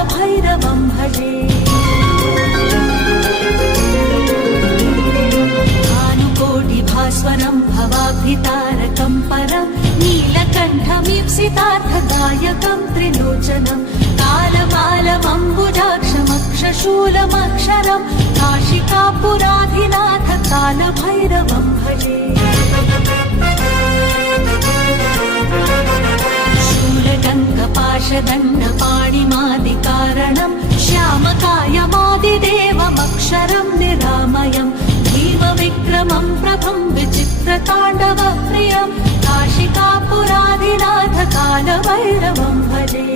कालभैरवं भजे भानुकोटिभास्वरं भवाब्धितारकं परं नीलकण्ठमीप्सितार्थदायकं त्रिलोचनं कालमालमम्बुजाक्षमक्षशूलमक्षरं काशिकापुराधिनाथ कालभैरवं भजे शूलटङ्कपाशदण्डपाणिमादिकारणं श्यामकायमादिदेवमक्षरं निरामयं भीमविक्रमं प्रभं विचित्रताण्डवप्रियं काशिकापुराधिनाथ कालभैरवं भजे